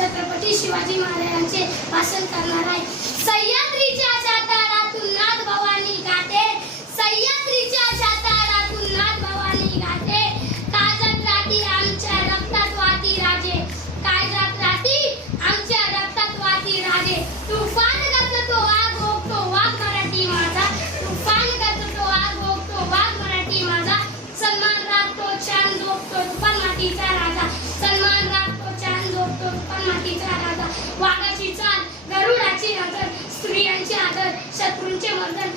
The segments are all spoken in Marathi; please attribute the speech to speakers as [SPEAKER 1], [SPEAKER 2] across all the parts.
[SPEAKER 1] छत्रपती शिवाजी महाराजांचे भाषण करणार आहे. सह्याद्रीच्या शातारातून नाथ भवानी गाते सह्याद्रीच्या शातारातून नाथ भवानी गाते काजत राती आमच्या रक्तात वाती राजे. काजत राती आमच्या रक्तात वाती राजे. तुफान करतो तो वाघ ओळखतो वाघ मराठी माझा. तुफान करतो तो वाघ ओळखतो वाघ मराठी माझा. सन्मान राखतो छान झोपतो तुफान मातीचा शत्रूंचे मर्दन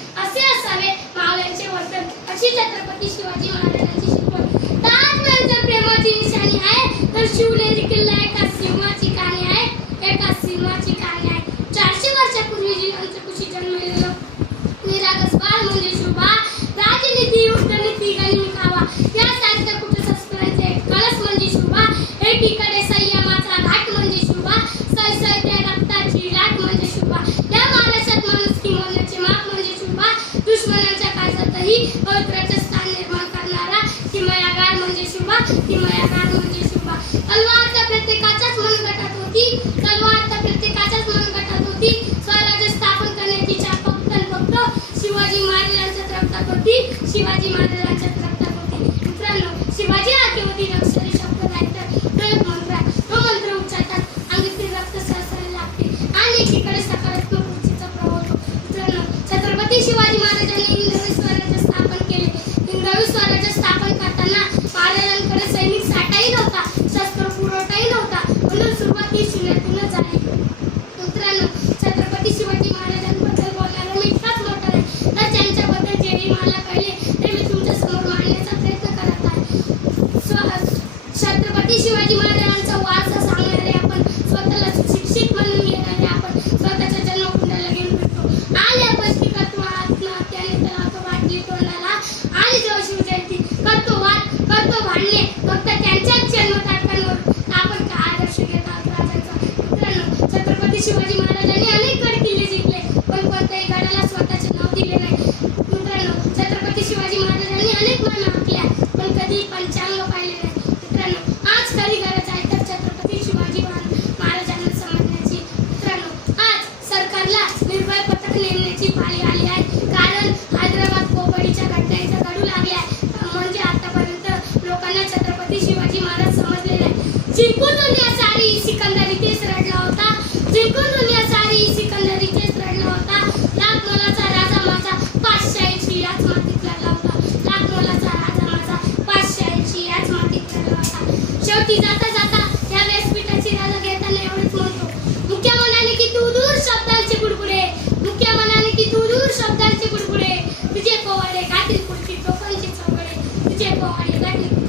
[SPEAKER 1] पवित्राचे स्थान निर्माण करणारा किमयागार म्हणजे शिंबा किमयागार म्हणजे शिंबा तलवार तर प्रत्येकाच्याच मनगटात होती तलवार तर प्रत्येकाच्याच मनगटात होती. स्वराज्य स्थापन करण्याची इच्छा फक्त फक्त शिवाजी महाराजांच्या रक्तात होती. शिवाजी महाराज शिवाजी महाराजांचा वारसा सांगणारे आपण स्वतःला शिक्षित म्हणून घेणारे आपण स्वतःच्या जन्मकुंडाला घेऊन भेटतो. आले अपस्थिकत्व आत्महत्याने त्याला तो वाटली तोंडाला आणि जेव्हा शिवजयंती करतो वाद करतो भांडणे फक्त त्यांच्याच जन्मतारखांवर आपण काय आदर्श घेत आहोत राजांचा? मित्रांनो छत्रपती शिवाजी महाराजांनी अनेक गड किल्ले जिंकले पण कोणत्याही गडाला स्वतःचे नाव दिले नाही. मित्रांनो छत्रपती शिवाजी महाराजांनी अनेक मान हाकल्या पण कधी पंचांग पाहिले नाही. होती जाता जाता या व्यासपीठाची राजा घेताना एवढंच म्हणतो मुख्या म्हणाले की तू दूर शब्दांचे कुडकुडे मुख्या म्हणाले की तू दूर शब्दांचे कुडकुडे तुझे पोवाडे गातील कुडची टोपणची चौकडे तुझे पोवाडे गातील